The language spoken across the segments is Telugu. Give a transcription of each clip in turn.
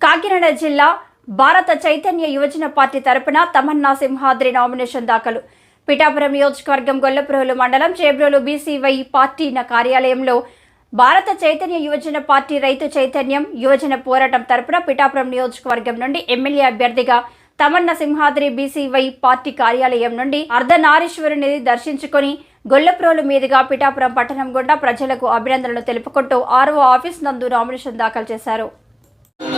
కాకినాడ జిల్లా భారత చైతన్య యువజన పార్టీ తరపున తమన్నా సింహాద్రి నామినేషన్ దాఖలు. పిఠాపురం నియోజకవర్గం గొల్లప్రోలు మండలం చేబ్రోలు బీసీవై పార్టీ కార్యాలయంలో భారత చైతన్య యువజన పార్టీ రైతు చైతన్యం యువజన పోరాటం తరపున పిఠాపురం నియోజకవర్గం నుండి ఎమ్మెల్యే అభ్యర్థిగా తమన్న సింహాద్రి బీసీవై పార్టీ కార్యాలయం నుండి అర్ధనారీశ్వరుని దర్శించుకొని గొల్లప్రోలు మీదుగా పిఠాపురం పట్టణం గుండా ప్రజలకు అభినందనలు తెలుపుకుంటూ ఆర్ఓ ఆఫీస్ నందు నామినేషన్ దాఖలు చేశారు.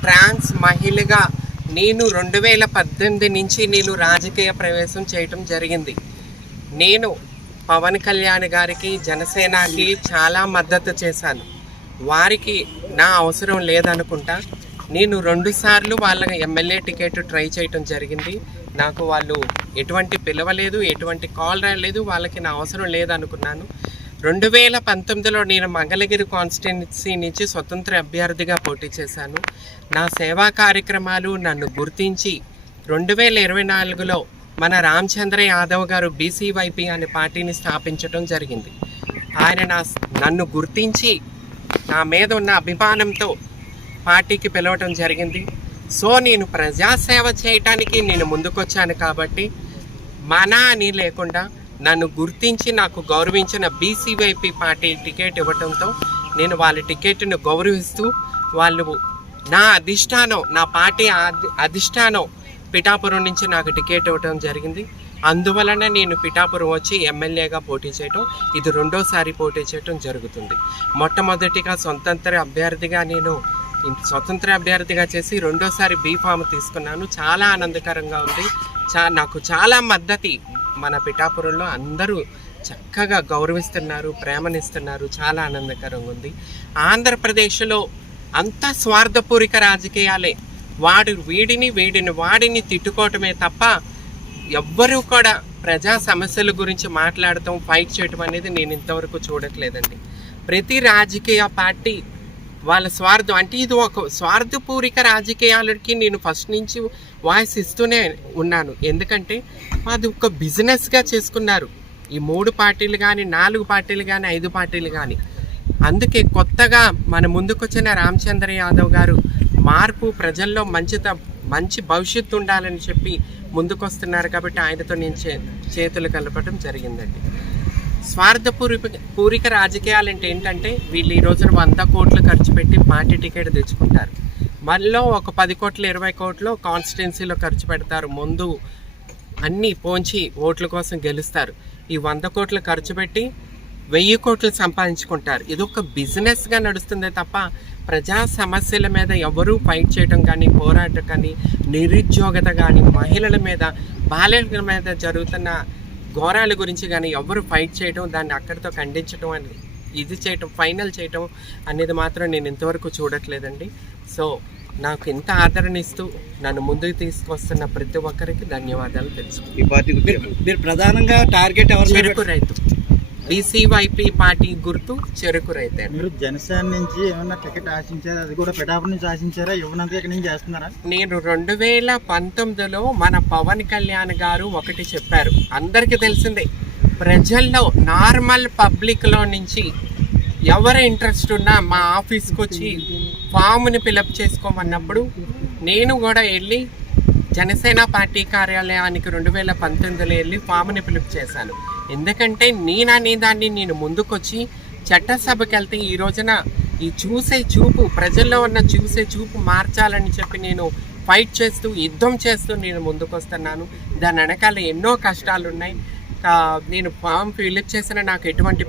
ట్రాన్స్ మహిళగా నేను రెండు వేల పద్దెనిమిది నుంచి నేను రాజకీయ ప్రవేశం చేయటం జరిగింది. నేను పవన్ కళ్యాణ్ గారికి జనసేనకి చాలా మద్దతు చేశాను. వారికి నా అవసరం లేదనుకుంటా నేను రెండుసార్లు వాళ్ళ ఎమ్మెల్యే టికెట్ ట్రై చేయటం జరిగింది. నాకు వాళ్ళు ఎటువంటి పిలవలేదు ఎటువంటి కాల్ రాలేదు వాళ్ళకి నా అవసరం లేదనుకున్నాను. రెండు వేల పంతొమ్మిదిలో నేను మంగళగిరి కాన్స్టిట్యున్సీ నుంచి స్వతంత్ర అభ్యర్థిగా పోటీ చేశాను. నా సేవా కార్యక్రమాలు నన్ను గుర్తించి రెండు వేల ఇరవై నాలుగులో మన రామచంద్ర యాదవ్ గారు బీసీవైపీ అనే పార్టీని స్థాపించడం జరిగింది. ఆయన నా నన్ను గుర్తించి నా మీద ఉన్న అభిమానంతో పార్టీకి పిలవటం జరిగింది. సో నేను ప్రజాసేవ చేయటానికి నేను ముందుకొచ్చాను కాబట్టి మన అని లేకుండా నన్ను గుర్తించి నాకు గౌరవించిన బీసీవైపీ పార్టీ టికెట్ ఇవ్వటంతో నేను వాళ్ళ టికెట్ను గౌరవిస్తూ వాళ్ళు నా అధిష్టానం నా పార్టీ అధి- అధిష్టానం పిఠాపురం నుంచి నాకు టికెట్ ఇవ్వటం జరిగింది. అందువలన నేను పిఠాపురం వచ్చి ఎమ్మెల్యేగా పోటీ చేయటం ఇది రెండోసారి పోటీ చేయటం జరుగుతుంది. మొట్టమొదటిగా స్వతంత్ర అభ్యర్థిగా నేను స్వతంత్ర అభ్యర్థిగా చేసి రెండోసారి బీ ఫామ్ తీసుకున్నాను. చాలా ఆనందకరంగా ఉంది. చా నాకు చాలా మద్దతి మన పిఠాపురంలో అందరూ చక్కగా గౌరవిస్తున్నారు ప్రేమనిస్తున్నారు. చాలా ఆనందకరంగా ఉంది. ఆంధ్రప్రదేశ్లో అంతా స్వార్థపూరిక రాజకీయాలే. వాడు వీడిని వీడిని వాడిని తిట్టుకోవటమే తప్ప ఎవ్వరూ కూడా ప్రజా సమస్యల గురించి మాట్లాడటం ఫైట్ చేయటం అనేది నేను ఇంతవరకు చూడట్లేదండి. ప్రతి రాజకీయ పార్టీ వాళ్ళ స్వార్థం. అంటే ఇది ఒక స్వార్థపూరిక రాజకీయాలకి నేను ఫస్ట్ నుంచి వాయిస్ ఇస్తూనే ఉన్నాను. ఎందుకంటే అది ఒక బిజినెస్గా చేసుకున్నారు. ఈ మూడు పార్టీలు కానీ నాలుగు పార్టీలు కానీ ఐదు పార్టీలు కానీ అందుకే కొత్తగా మన ముందుకొచ్చిన రామచంద్ర యాదవ్ గారు మార్పు ప్రజల్లో మంచిత మంచి భవిష్యత్తు ఉండాలని చెప్పి ముందుకొస్తున్నారు కాబట్టి ఆయనతో నేను చేతులు కలపడం జరిగిందండి. స్వార్థపూరిక పూరిక రాజకీయాలు అంటే ఏంటంటే వీళ్ళు ఈ రోజున వంద కోట్లు ఖర్చు పెట్టి పార్టీ టికెట్ తెచ్చుకుంటారు. మళ్ళీ ఒక పది కోట్లు ఇరవై కోట్లు కాన్స్టిట్యున్సీలో ఖర్చు పెడతారు. ముందు అన్నీ పోంచి ఓట్ల కోసం గెలుస్తారు. ఈ వంద కోట్లు ఖర్చు పెట్టి వెయ్యి కోట్లు సంపాదించుకుంటారు. ఇది ఒక బిజినెస్గా నడుస్తుంది తప్ప ప్రజా సమస్యల మీద ఎవరూ ఫైట్ చేయడం కానీ పోరాటం కానీ నిరుద్యోగత కానీ మహిళల మీద బాలల మీద జరుగుతున్న ఘోరాల గురించి కానీ ఎవరు ఫైట్ చేయడం దాన్ని అక్కడితో ఖండించడం అని ఇది చేయటం ఫైనల్ చేయటం అనేది మాత్రం నేను ఇంతవరకు చూడట్లేదండి సో నాకు ఇంత ఆదరణ ఇస్తూ నన్ను ముందుకు తీసుకొస్తున్న ప్రతి ఒక్కరికి ధన్యవాదాలు తెలుసు. మీరు ప్రధానంగా టార్గెట్ ఎవరు రైతు బీసీవైపీ పార్టీ గుర్తు చెరుకు రైతే. మీరు జనసేన నుంచి ఏమన్నా టికెట్ ఆశించారా? అది కూడా పిఠాపురం నుంచి ఆశించారా? ఇవ్వనంత ఇక్కడ నుంచి చేస్తున్నారా? నేను రెండు వేల పంతొమ్మిదిలో మన పవన్ కళ్యాణ్ గారు ఒకటి చెప్పారు. అందరికీ తెలిసిందే ప్రజల్లో నార్మల్ పబ్లిక్లో నుంచి ఎవరు ఇంట్రెస్ట్ ఉన్నా మా ఆఫీస్కి వచ్చి ఫామ్ని ఫిలప్ చేసుకోమన్నప్పుడు నేను కూడా వెళ్ళి జనసేన పార్టీ కార్యాలయానికి రెండు వేల పంతొమ్మిదిలో వెళ్ళి ఫామ్ని ఫిలప్ చేశాను. ఎందుకంటే నేను అనే దాన్ని నేను ముందుకొచ్చి చట్టసభకి వెళ్తే ఈ రోజున ఈ చూసే చూపు ప్రజల్లో ఉన్న చూసే చూపు మార్చాలని చెప్పి నేను ఫైట్ చేస్తూ యుద్ధం చేస్తూ నేను ముందుకొస్తున్నాను. దాని వెనకాల ఎన్నో కష్టాలు ఉన్నాయి నేను ఫామ్ ఫిలప్ చేసిన నాకు ఎటువంటి